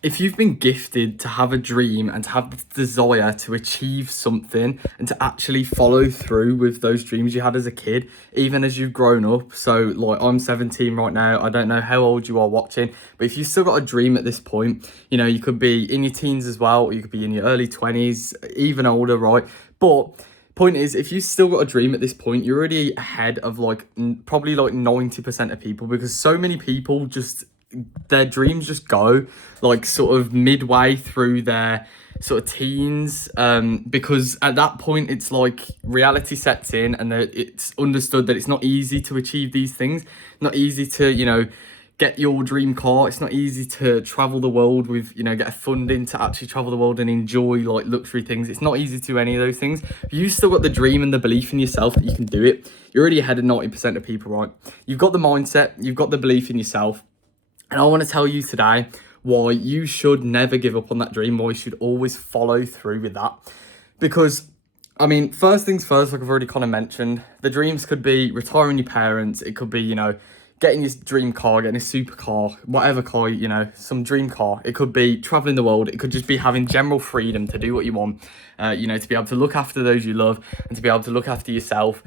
If you've been gifted to have a dream and to have the desire to achieve something and to actually follow through with those dreams you had as a kid, even as you've grown up. So like I'm 17 right now. I don't know how old you are watching, but if you've still got a dream at this point, you know, you could be in your teens as well, or you could be in your early 20s, even older, right? But point is, if you still got a dream at this point, you're already ahead of like probably like 90% of people, because so many people just their dreams just go like sort of midway through their sort of teens, because at that point it's like reality sets in, and it's understood that it's not easy to achieve these things, not easy to, you know, get your dream car. It's not easy to travel the world with, you know, get a funding to actually travel the world and enjoy like luxury things. It's not easy to do any of those things. But you still got the dream and the belief in yourself that you can do it. You're already ahead of 90% of people, right? You've got the mindset, you've got the belief in yourself. And I want to tell you today why you should never give up on that dream, why you should always follow through with that. Because, I mean, first things first, like I've already kind of mentioned, the dreams could be retiring your parents. It could be, you know, getting your dream car, getting a supercar, whatever car, you know, some dream car. It could be traveling the world. It could just be having general freedom to do what you want, you know, to be able to look after those you love and to be able to look after yourself.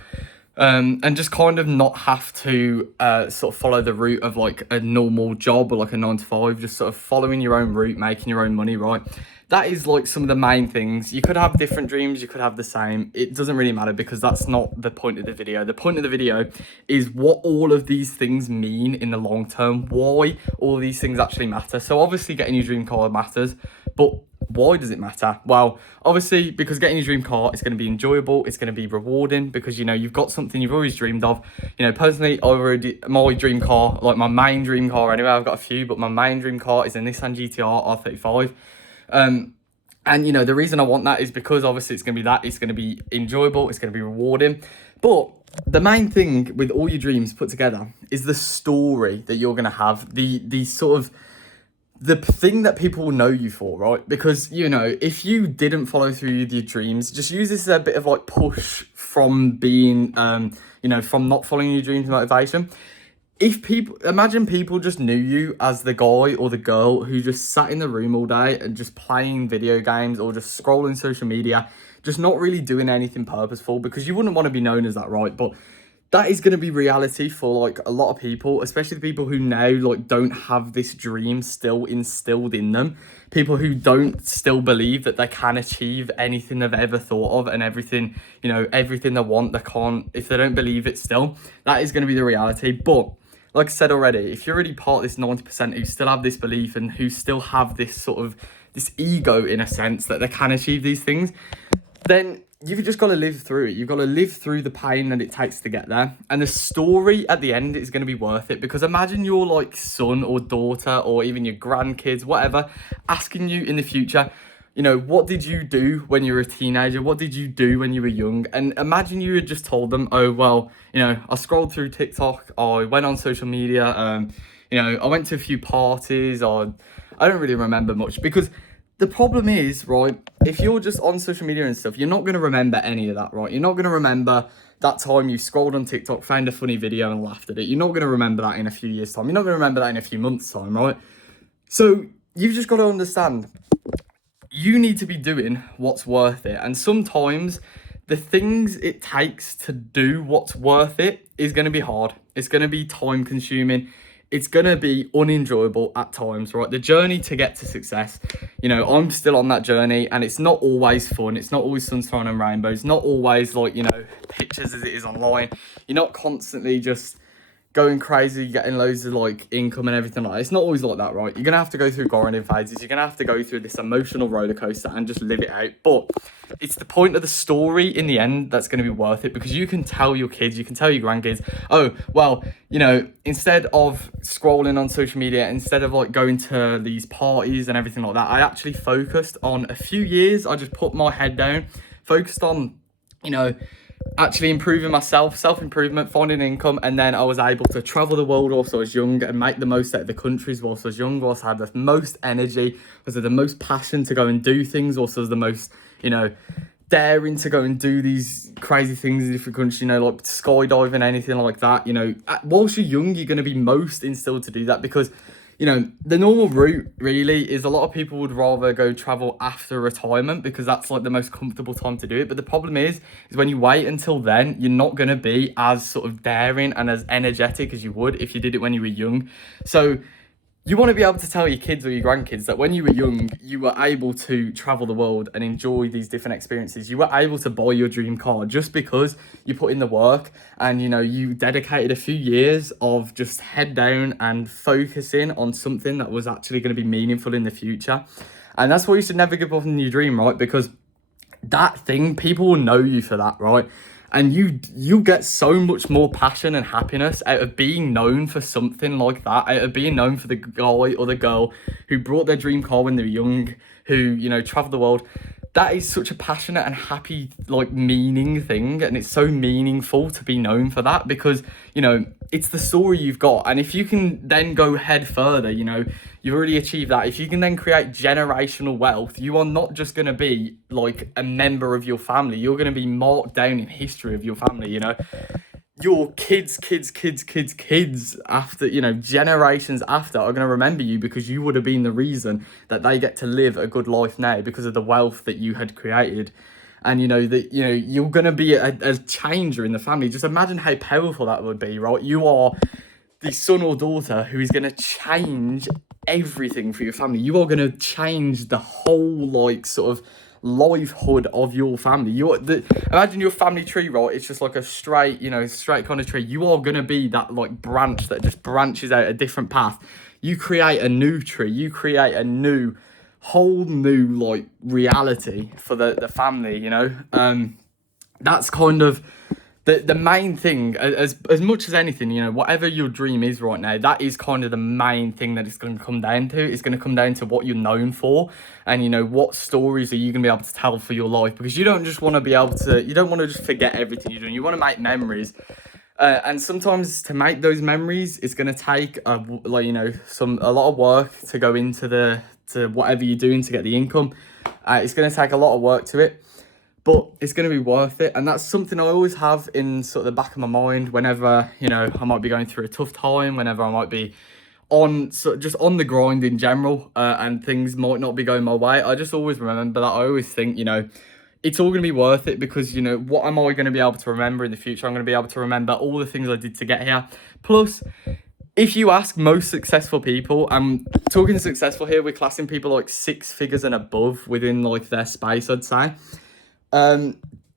And just kind of not have to sort of follow the route of like a normal job or like a 9 to 5, just sort of following your own route, making your own money, right? That is like some of the main things. You could have different dreams, you could have the same. It doesn't really matter, because that's not the point of the video. The point of the video is what all of these things mean in the long term, why all these things actually matter. So obviously getting your dream car matters, but why does it matter? Well, obviously, because getting your dream car is going to be enjoyable, it's going to be rewarding, because, you know, you've got something you've always dreamed of. You know, personally, my dream car, like my main dream car anyway, I've got a few, but my main dream car is a Nissan GTR R35. And, you know, the reason I want that is because obviously it's going to be it's going to be enjoyable, it's going to be rewarding. But the main thing with all your dreams put together is the story that you're going to have, the sort of the thing that people will know you for, right? Because, you know, if you didn't follow through with your dreams, just use this as a bit of like push from being, you know, from not following your dreams motivation. If people, imagine people just knew you as the guy or the girl who just sat in the room all day and just playing video games or just scrolling social media, just not really doing anything purposeful, because you wouldn't want to be known as that, right? But that is going to be reality for like a lot of people, especially the people who now like don't have this dream still instilled in them. People who don't still believe that they can achieve anything they've ever thought of, and everything, you know, everything they want, they can't, if they don't believe it still. That is going to be the reality. But like I said already, if you're already part of this 90% who still have this belief and who still have this sort of this ego in a sense that they can achieve these things, then you've just got to live through it. You've got to live through the pain that it takes to get there. And the story at the end is going to be worth it, because imagine your like son or daughter or even your grandkids, whatever, asking you in the future, you know, what did you do when you were a teenager? What did you do when you were young? And imagine you had just told them, oh, well, you know, I scrolled through TikTok, I went on social media, you know, I went to a few parties, or I don't really remember much. Because the problem is, right, if you're just on social media and stuff, you're not going to remember any of that, right? You're not going to remember that time you scrolled on TikTok, found a funny video and laughed at it. You're not going to remember that in a few years' time. You're not going to remember that in a few months' time, right? So you've just got to understand, you need to be doing what's worth it. And sometimes the things it takes to do what's worth it is going to be hard. It's going to be time consuming. It's going to be unenjoyable at times, right? The journey to get to success, you know, I'm still on that journey, and it's not always fun. It's not always sunshine and rainbows. Not always like, you know, pictures as it is online. You're not constantly just going crazy, getting loads of like income and everything like that. It's not always like that, right? You're gonna have to go through grinding phases. You're gonna have to go through this emotional roller coaster and just live it out. But it's the point of the story in the end that's gonna be worth it, because you can tell your kids, you can tell your grandkids, oh, well, you know, instead of scrolling on social media, instead of like going to these parties and everything like that, I actually focused on a few years. I just put my head down, focused on, you know, actually improving myself, self-improvement, finding income, and then I was able to travel the world whilst I was young and make the most out of the countries whilst I was young, whilst I had the most energy, was the most passion to go and do things, also was the most, you know, daring to go and do these crazy things in different countries, you know, like skydiving, anything like that. You know, whilst you're young, you're going to be most instilled to do that, because you know, the normal route really is a lot of people would rather go travel after retirement because that's like the most comfortable time to do it. But the problem is when you wait until then, you're not going to be as sort of daring and as energetic as you would if you did it when you were young. So you want to be able to tell your kids or your grandkids that when you were young, you were able to travel the world and enjoy these different experiences. You were able to buy your dream car just because you put in the work and, you know, you dedicated a few years of just head down and focusing on something that was actually going to be meaningful in the future. And that's why you should never give up on your dream, right? Because that thing, people will know you for that, right? And you get so much more passion and happiness out of being known for something like that, out of being known for the guy or the girl who brought their dream car when they were young, who, you know, traveled the world. That is such a passionate and happy, like, meaning thing. And it's so meaningful to be known for that because, you know, it's the story you've got. And if you can then go head further, you know, you've already achieved that. If you can then create generational wealth, you are not just going to be like a member of your family. You're going to be marked down in history of your family, you know. Your kids after, you know, generations after are going to remember you because you would have been the reason that they get to live a good life now because of the wealth that you had created. And, you know, that, you know, you're going to be a changer in the family. Just imagine how powerful that would be, right? You are the son or daughter who is going to change everything for your family. You are going to change the whole, like, sort of livelihood of your family. Imagine your family tree, right? It's just like a straight, you know, straight kind of tree. You are going to be that, like, branch that just branches out a different path. You create a new tree. You create a new, whole new, like, reality for the family, you know. That's kind of the main thing, as much as anything, you know, whatever your dream is right now, that is kind of the main thing that it's going to come down to. It's going to come down to what you're known for and, you know, what stories are you going to be able to tell for your life, because you don't just want to be able to, you don't want to just forget everything you're doing. You want to make memories. And sometimes to make those memories, it's going to take a lot of work to go into to whatever you're doing to get the income. It's going to take a lot of work to it. But it's going to be worth it. And that's something I always have in sort of the back of my mind whenever, you know, I might be going through a tough time, whenever I might be just on the grind in general, and things might not be going my way. I just always remember that. I always think, you know, it's all going to be worth it because, you know, what am I going to be able to remember in the future? I'm going to be able to remember all the things I did to get here. Plus, if you ask most successful people, I'm talking successful here, we're classing people like 6 figures and above within, like, their space, I'd say.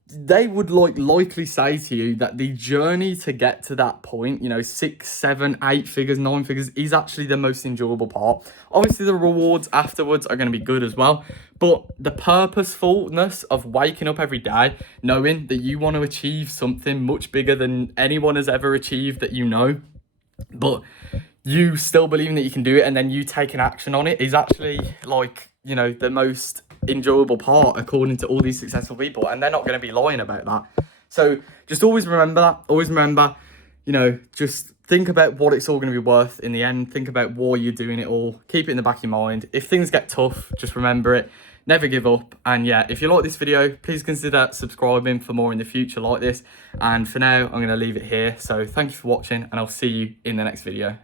They would likely say to you that the journey to get to that point, you know, 6, 7, 8 figures, 9 figures, is actually the most enjoyable part. Obviously, the rewards afterwards are going to be good as well, but the purposefulness of waking up every day, knowing that you want to achieve something much bigger than anyone has ever achieved that you know, but you still believing that you can do it and then you taking action on it is actually, like, you know, the most enjoyable part according to all these successful people, and they're not going to be lying about that. So just always remember that. Always remember, you know, just think about what it's all going to be worth in the end. Think about why you're doing it all. Keep it in the back of your mind. If things get tough, just remember it. Never give up. And yeah, if you like this video, please consider subscribing for more in the future like this. And for now, I'm going to leave it here. So thank you for watching, and I'll see you in the next video.